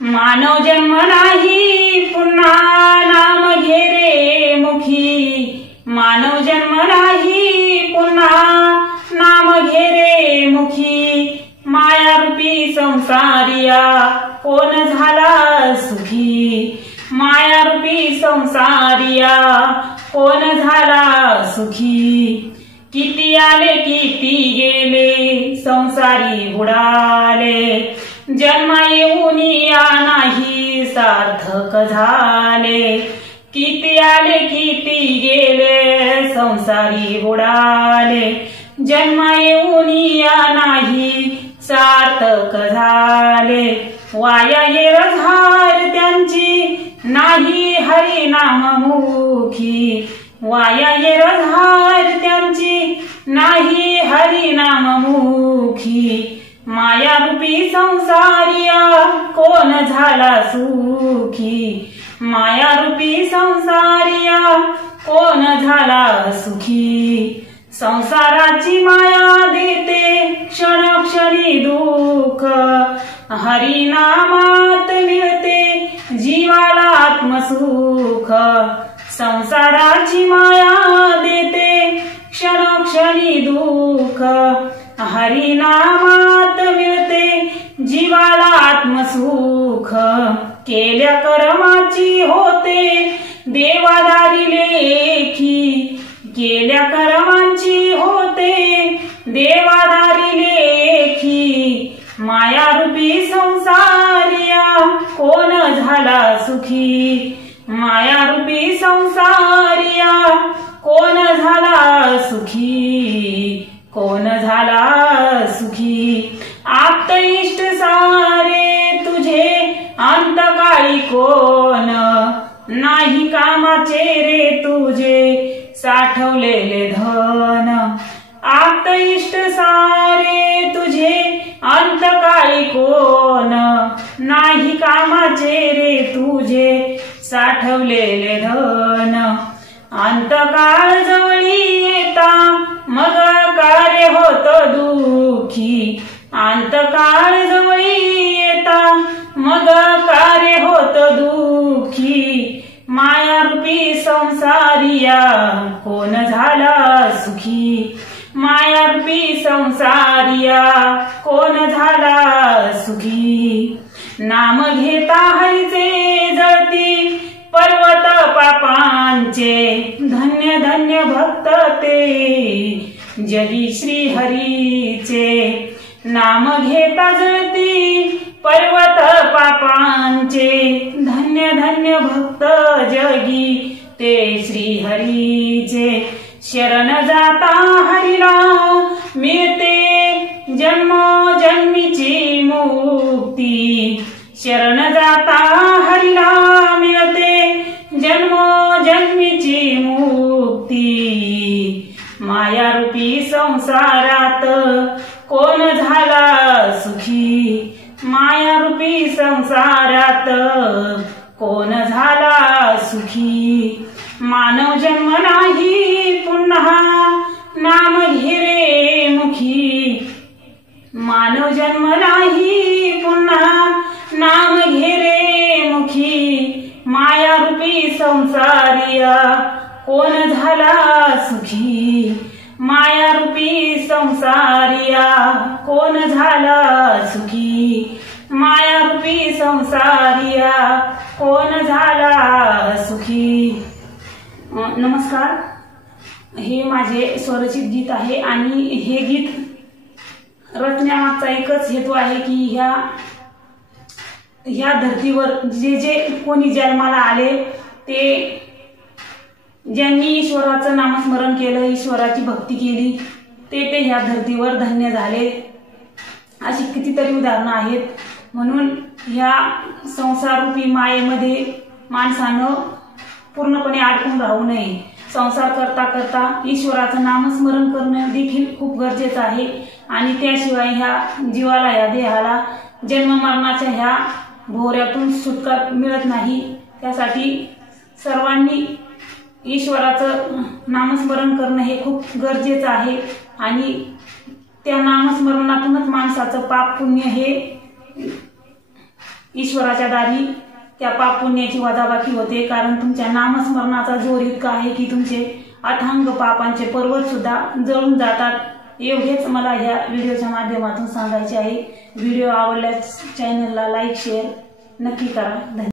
मानव जन्म नाही पुन्हा नाम घे रे मुखी। मानव जन्म नाही पुन्हा नाम घे रे मुखी। मायारूपी संसारिया कोण झाला सुखी। मायारूपी संसारिया कोण झाला सुखी। किती आले किती गेले संसारी बुडाले। जन्म येऊन या नाही सार्थक झाले। किती आले किती गेले संसारी बुडाले। जन्म येऊन या नाही सार्थक झाले। वाया येर झार त्यांची नाही हरी नाममुखी। वाया येर झार त्यांची नाही हरी नाममुखी। मायारूपी संसारिया कोण झाला सुखी। मायारूपी संसारिया कोण झाला सुखी। संसाराची माया देते क्षणक्षणी दुःख। हरिनामात मिळते जीवाला आत्मसुख। संसाराची माया देते क्षणक्षणी दुःख। हरिनामात मिळते जीवाला आत्मसुख। केल्या कर्माची होते देवादारी लेखी। केल्या कर्मांची होते देवादारी लेखी। मायारूपी संसारिया कोण झाला सुखी। मायारूपी संसारिया कोण झाला सुखी। कोण झाला सुखी। आप्त इष्ट सारे तुझे अंतकाळी कोण। नाही कामाचे रे तुझे साठवलेले धन। आप्त इष्ट सारे तुझे अंतकाळी कोण। नाही कामाचे रे तुझे साठवलेले धन। अंतकाळ जवळी येता मग कार्य होत दुःखी। अंतकाळ जवळी येता मग कार्य होत दुःखी। मायारूपी संसारिया कोण झाला सुखी। मायारूपी संसारिया कोण झाला सुखी। नाम घेता हरीचे जळती पर्वत पापांचे। धन्य धन्य भक्त ते जगी श्री हरीचे। नाम घेता जळती पर्वत पापांचे। धन्य धन्य भक्त जगी ते श्री हरीचे। शरण जाता हरिला मिळते जन्मोजन्मीची मुक्ती। शरण जाता हरिला मिळते जन्मोजन्मीची मुक्ती। मायारूपी संसारात कोण झाला सुखी। मायारूपी संसारात कोण झाला सुखी। मानव जन्म नाही पुन्हा नाम घे रे मुखी। मानव जन्म नाही पुन्हा नाम घे रे मुखी। मायारूपी संसारिया कोण झाला सुखी। मायारूपी संसारिया कोण झाला सुखी। मायारूपी संसारिया कोण झाला सुखी। नमस्कार, हे माझे स्वरचित गीत आहे आणि हे गीत रचण्यामागचा एकच हेतू आहे की ह्या धर्तीवर जे जे कोणी जन्माला आले ते ज्यांनी ईश्वराचं नामस्मरण केलं, ईश्वराची भक्ती केली ते ह्या धर्तीवर धन्य झाले। अशी कितीतरी उदाहरणं आहेत। म्हणून ह्या संसाररूपी मायेमध्ये माणसानं पूर्णपणे अडकून राहू नये। संसार करता करता ईश्वराचं नामस्मरण करणं देखील खूप गरजेचं आहे। आणि त्याशिवाय ह्या जीवाला, ह्या देहाला जन्म मरणाच्या ह्या भोवऱ्यातून सुटका मिळत नाही। त्यासाठी सर्वांनी ईश्वराचं नामस्मरण करणं हे खूप गरजेचं आहे। आणि त्या नामस्मरणातूनच माणसाचं पाप पुण्य हे ईश्वराच्या दारी त्या पाप पुण्याची वजाबाकी होते, कारण तुमच्या नामस्मरणाचा जोर इतका आहे की तुमचे अथांग पापांचे पर्वत सुद्धा जळून जातात. एवढेच मला ह्या व्हिडिओच्या माध्यमातून सांगायचे आहे. व्हिडिओ आवडल्यास चॅनलला लाईक शेअर नक्की करा. धन्यवाद.